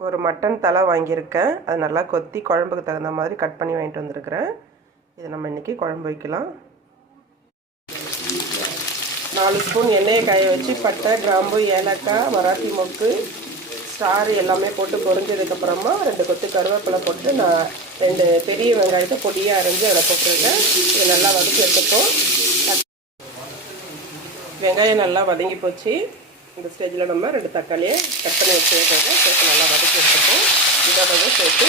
ஒரு மட்டன் தலை வாங்கியிருக்கேன். அது நல்லா கொத்தி குழம்புக்கு தகுந்த மாதிரி கட் பண்ணி வாங்கிட்டு வந்திருக்கிறேன். இதை நம்ம இன்றைக்கி குழம்பு வைக்கலாம். 4 ஸ்பூன் எண்ணெயை காய வச்சு பட்டை, கிராம்பு, ஏலக்காய், மராட்டி மொக்கு, ஸ்டார் எல்லாமே போட்டு பொரிஞ்சதுக்கப்புறமா 2 கொத்து கருவேப்பிலை போட்டு நான் 2 பெரிய வெங்காயத்தை பொடியாக அரைஞ்சி அதில் போட்டுருக்கேன். இது நல்லா வதக்கி எடுத்துப்போம். வெங்காயம் நல்லா வதங்கி போச்சு. இந்த ஸ்டேஜில் நம்ம 2 தக்காளியை கட் பண்ணி வச்சுருக்கோங்க சேர்த்து நல்லா வதக்கி எடுத்துப்போம். இதோட சேர்த்து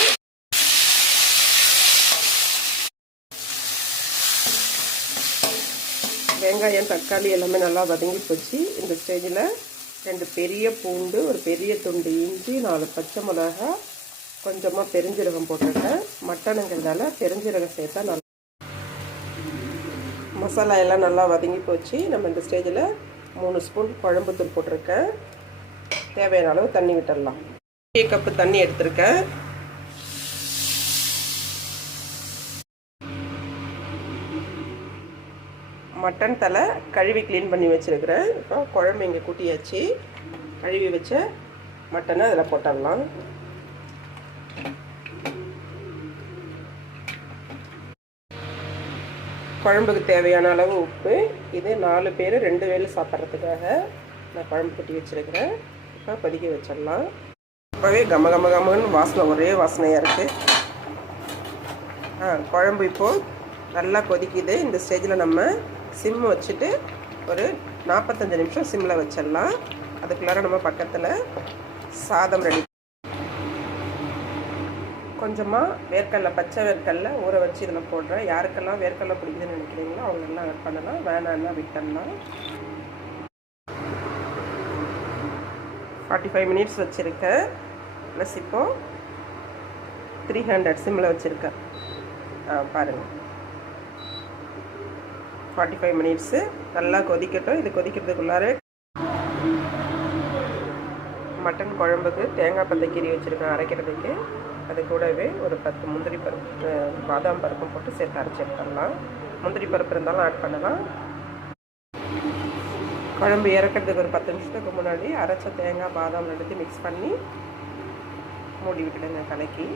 வெங்காயம் தக்காளி எல்லாமே நல்லா வதங்கி போச்சு. இந்த ஸ்டேஜில் 2 பெரிய பூண்டு, ஒரு பெரிய துண்டு இஞ்சி, 4 பச்சை மிளகா, கொஞ்சமாக பெருஞ்சீரகம் போட்டிருக்கேன். மட்டனுங்கிறதால பெருஞ்சீரகம் சேர்த்தா நல்லா மசாலா எல்லாம் நல்லா வதங்கி போச்சு. நம்ம இந்த ஸ்டேஜில் 3 ஸ்பூன் குழம்புத்தூள் போட்டிருக்கேன். தேவையான அளவு தண்ணி விட்டுடலாம். 1 கப்பு தண்ணி எடுத்திருக்கேன். மட்டன் தலை கழுவி க்ளீன் பண்ணி வச்சுருக்கிறேன். இப்போ குழம்பு இங்கே கூட்டியாச்சு. கழுவி வச்ச மட்டனை அதில் போட்டுடலாம். குழம்புக்கு தேவையான அளவு உப்பு. இது 4 பேர் 2 வேளை சாப்பிட்றதுக்காக நான் குழம்பு கூட்டி வச்சுருக்கிறேன். இப்போ கொதிக்க வச்சிடலாம். இப்போவே கமன்னு வாசனை, ஒரே வாசனையாக இருக்குது. குழம்பு இப்போது நல்லா கொதிக்குது. இந்த ஸ்டேஜில் நம்ம சிம் வச்சுட்டு ஒரு 45 நிமிஷம் சிம்மில் வச்சிடலாம். அதுக்குள்ளார நம்ம பக்கத்தில் சாதம் ரெடி. கொஞ்சமாக வேர்க்கடலை, பச்சை வேர்க்கடலை ஊற வச்சு இதில் போடுறேன். யாருக்கெல்லாம் வேர்க்கடலை பிடிக்குதுன்னு நினைக்கிறீங்களோ அவங்களெல்லாம் ஆட் பண்ணலாம், வேணான்னா விட்டலாம். 45 மினிட்ஸ் வச்சுருக்கேன். ப்ளஸ் இப்போது 300 சிம்மில் வச்சுருக்கேன். பாருங்கள், 45 மினிட்ஸு நல்லா கொதிக்கட்டும். இது கொதிக்கிறதுக்குள்ளார மட்டன் குழம்புக்கு தேங்காய் பத்தை கீரி வச்சுருக்கேன் அரைக்கிறதுக்கு. அது கூடவே ஒரு 10 முந்திரி பருப்பு, பாதாம் பருப்பும் போட்டு சேர்த்து அரைச்சி எடுத்துடலாம். முந்திரி பருப்பு இருந்தாலும் ஆட் பண்ணலாம். குழம்பு இறக்கிறதுக்கு ஒரு 10 நிமிஷத்துக்கு முன்னாடி அரைச்ச தேங்காய், பாதாம் எடுத்து மிக்ஸ் பண்ணி மூடி விட்டுடுங்க கலக்கி.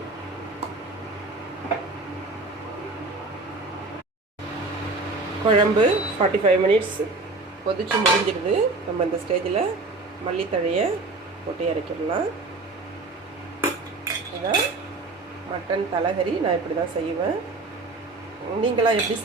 குழம்பு 45 மினிட்ஸ் கொதிச்சு முடிஞ்சிடுது. நம்ம இந்த ஸ்டேஜில் மல்லித்தழையை போட்டு இறக்கிடலாம். இதான் மட்டன் தலைகறி. நான் இப்படி தான் செய்வேன். நீங்களாம் எப்படி